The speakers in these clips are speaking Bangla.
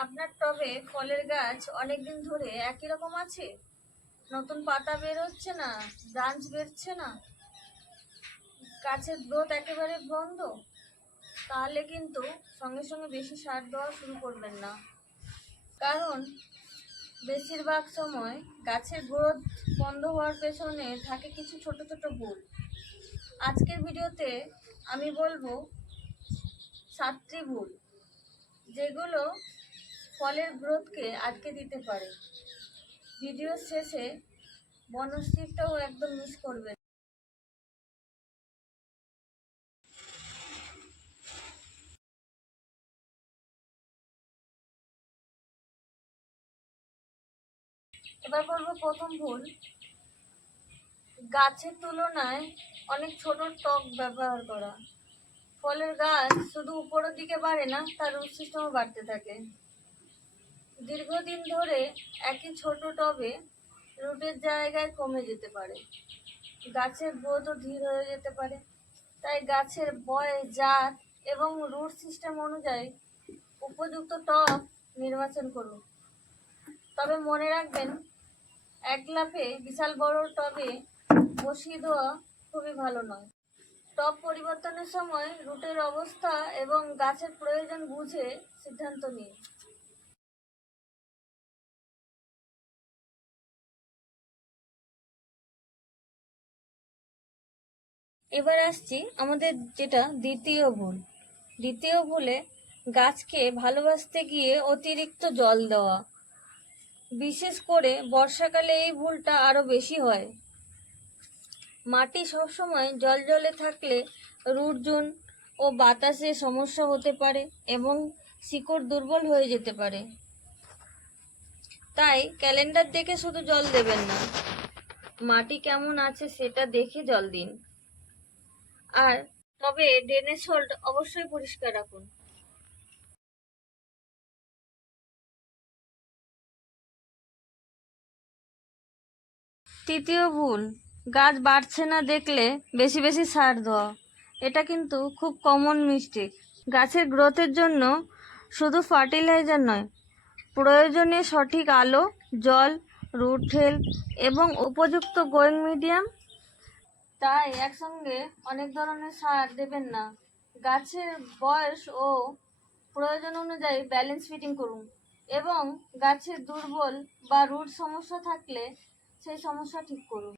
আপনার টবে ফলের গাছ অনেকদিন ধরে একই রকম আছে, নতুন পাতা বের হচ্ছে না, ব্রাঞ্চ বেরছে না, গাছের গ্রোথ একেবারে বন্ধ, তাহলে কিন্তু সঙ্গে সঙ্গে বেশি সার দেওয়া শুরু করবেন না। কারণ বেশিরভাগ সময় গাছের গ্রোথ বন্ধ হওয়ার পেছনে থাকে কিছু ছোট ছোট ভুল। আজকের ভিডিওতে আমি বলবো 7টি ভুল, যেগুলো ফলের গ্রোথকে আটকে দিতে পারে। ভিডিও শেষে বনস্টিপটাও একদম মিস করবেন। এবার বলবো প্রথম ভুল, গাছের তুলনায় অনেক ছোট টব ব্যবহার করা। ফলের গাছ শুধু উপরের দিকে বাড়ে না, তার রুট সিস্টেমও বাড়তে থাকে। দীর্ঘদিন ধরে একই ছোট টবে রুটের জায়গায় কমে যেতে পারে, গাছের গ্রোথও ধীর হয়ে যেতে পারে। তাই গাছের বয়স, জাত এবং রুট সিস্টেম অনুযায়ী উপযুক্ত টব নির্বাচন করুন। তবে মনে রাখবেন, এক লাফে বিশাল বড় টবে বসিয়ে দেওয়া খুবই ভালো নয়। টব পরিবর্তনের সময় রুটের অবস্থা এবং গাছের প্রয়োজন বুঝে সিদ্ধান্ত নিন। এবার আসছি আমাদের যেটা দ্বিতীয় ভুলে গাছকে ভালোবাসতে গিয়ে অতিরিক্ত জল দেওয়া। বিশেষ করে বর্ষাকালে এই ভুলটা আরো বেশি হয়। মাটি সবসময় জলজলে থাকলে রুট জোন ও বাতাসে সমস্যা হতে পারে এবং শিকড় দুর্বল হয়ে যেতে পারে। তাই ক্যালেন্ডার দেখে শুধু জল দেবেন না, মাটি কেমন আছে সেটা দেখে জল দিন। আর তবে ড্রেনেজ হোল্ড অবশ্যই পরিষ্কার রাখুন। তৃতীয় ভুল, গাছ বাড়ছে না দেখলে বেশি বেশি সার দেওয়া। এটা কিন্তু খুব কমন মিস্টেক। গাছের গ্রোথের জন্য শুধু ফার্টিলাইজার নয়, প্রয়োজনে সঠিক আলো, জল, রুট হেলথ এবং উপযুক্ত গ্রোয়িং মিডিয়াম। তাই একসঙ্গে অনেক ধরনের সার দেবেন না। গাছের বয়স ও প্রয়োজন অনুযায়ী ব্যালেন্স ফিটিং করুন এবং গাছের দুর্বল বা রুট সমস্যা থাকলে সেই সমস্যা ঠিক করুন।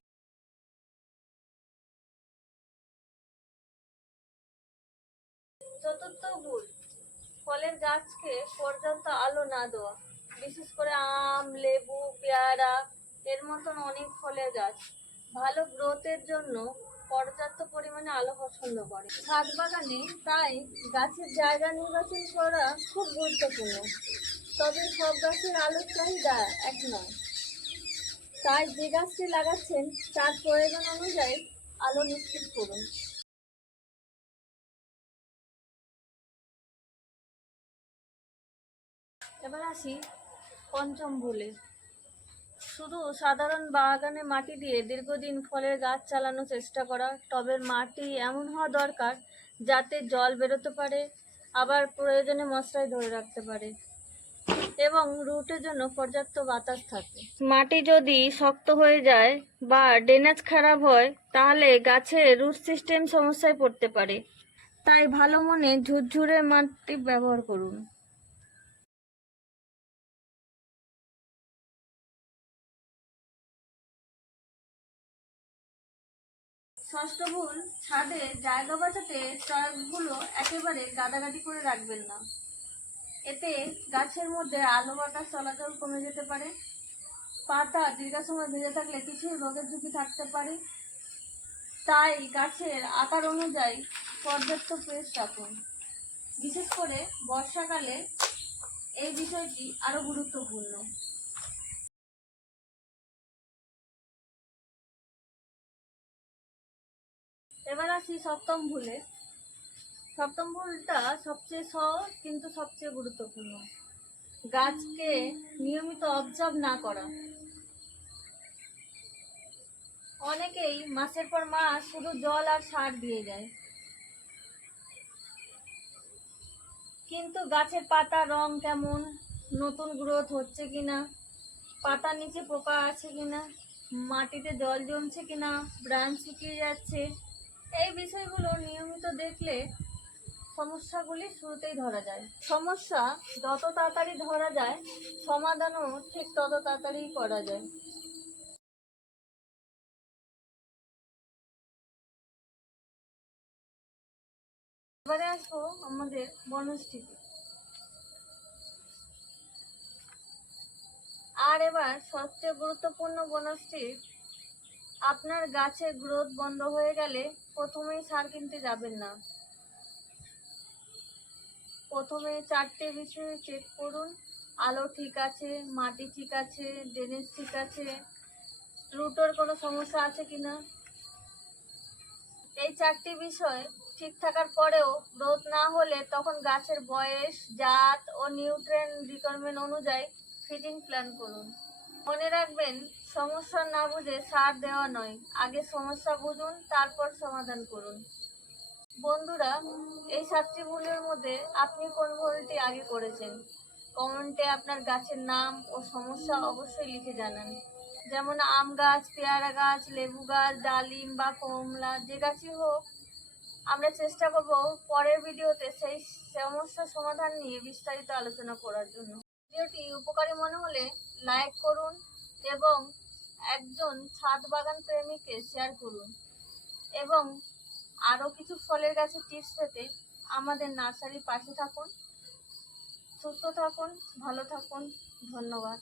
চতুর্থ ভুল, ফলের গাছকে পর্যাপ্ত আলো না দেওয়া। বিশেষ করে আম, লেবু, পেয়ারা এর মতন অনেক ফলের গাছ ভালো গ্রোথের জন্য পর্যাপ্ত পরিমাণে আলো পছন্দ করে। ছাদ বাগানে তাই গাছের জায়গা নির্বাচন করা খুব গুরুত্বপূর্ণ। তবে সব গাছের আলোর চাহিদা এক নয়, তাই যে গাছটি লাগাচ্ছেন তার প্রয়োজন অনুযায়ী আলো নিশ্চিত করুন। এবার আসি পঞ্চম ভুলে, শুধু সাধারণ বাগানে মাটি দিয়ে দীর্ঘদিন ফলের গাছ চালানোর চেষ্টা করা। টবের মাটি এমন হওয়া দরকার যাতে জল বেরোতে পারে, আবার প্রয়োজনে মশায় ধরে রাখতে পারে এবং রুটের জন্য পর্যাপ্ত বাতাস থাকে। মাটি যদি শক্ত হয়ে যায় বা ড্রেনেজ খারাপ হয়, তাহলে গাছের রুট সিস্টেম সমস্যায় পড়তে পারে। তাই ভালো মনে ঝুরঝুরে মাটি ব্যবহার করুন। ষষ্ঠ ভুল, ছাদে জায়গা বাঁচাতে টবগুলো একেবারে গাদাগাদি করে রাখবেন না। এতে গাছের মধ্যে আলো বাতাস চলাচল কমে যেতে পারে। পাতা দীর্ঘ সময় ভেজে থাকলে কিছু রোগের ঝুঁকি থাকতে পারে। তাই গাছের আকার অনুযায়ী পর্যাপ্ত স্পেস রাখুন। বিশেষ করে বর্ষাকালে এই বিষয়টি আরো গুরুত্বপূর্ণ। এবার আসি সপ্তম ভুলটা সবচেয়ে সহজ কিন্তু সবচেয়ে গুরুত্বপূর্ণ, গাছকে নিয়মিত অবজার্ভ না করা। অনেকেই মাসের পর মাস শুধু জল আর সার দিয়ে যায়, কিন্তু গাছের পাতা রং কেমন, নতুন গ্রোথ হচ্ছে কিনা, পাতার নিচে পোকা আছে কিনা, মাটিতে জল জমছে কিনা, ব্রাঞ্চ শুকিয়ে যাচ্ছে, এই বিষয়গুলো নিয়মিত দেখলে সমস্যাগুলি শুরুতেই ধরা যায়। সমস্যা যত তাড়াতাড়ি ধরা যায়, সমাধানও ঠিক তত তাড়াতাড়ি করা যায়। এবারে আসবো আমাদের বনস্থিতি। আর এবার সবচেয়ে গুরুত্বপূর্ণ বনস্থিতি, আপনার গাছের গ্রোথ বন্ধ হয়ে গেলে প্রথমেই সার কিনতে যাবেন না। প্রথমে 4টে বিষয় চেক করুন: আলো ঠিক আছে, মাটি ঠিক আছে, ড্রেনেজ ঠিক আছে, রুটের কোনো সমস্যা আছে কিনা। এই 4টি বিষয় ঠিক থাকার পরেও গ্রোথ না হলে তখন গাছের বয়স, জাত ও নিউট্রিয়েন্ট রিকোয়ারমেন্ট অনুযায়ী ফিডিং প্ল্যান করুন। মনে রাখবেন, সমস্যা না বুঝে সার দেওয়া নয়, আগে সমস্যা বুঝুন, তারপর সমাধান করুন। বন্ধুরা, এই 7টি ভুলের মধ্যে আপনি কোন ভুলটি আগে করেছেন? কমেন্টে আপনার গাছের নাম ও সমস্যা অবশ্যই লিখে জানান। যেমন আম গাছ, পেয়ারা গাছ, লেবু গাছ, ডালিম বা কমলা, যে গাছই হোক, আমরা চেষ্টা করব পরের ভিডিওতে সেই সমস্যার সমাধান নিয়ে বিস্তারিত আলোচনা করার জন্য। ভিডিওটি উপকারী মনে হলে লাইক করুন এবং একজন ছাদ বাগান প্রেমীকে শেয়ার করুন। এবং আরও কিছু ফলের গাছের টিপস পেতে আমাদের নার্সারির পাশে থাকুন। সুস্থ থাকুন, ভালো থাকুন। ধন্যবাদ।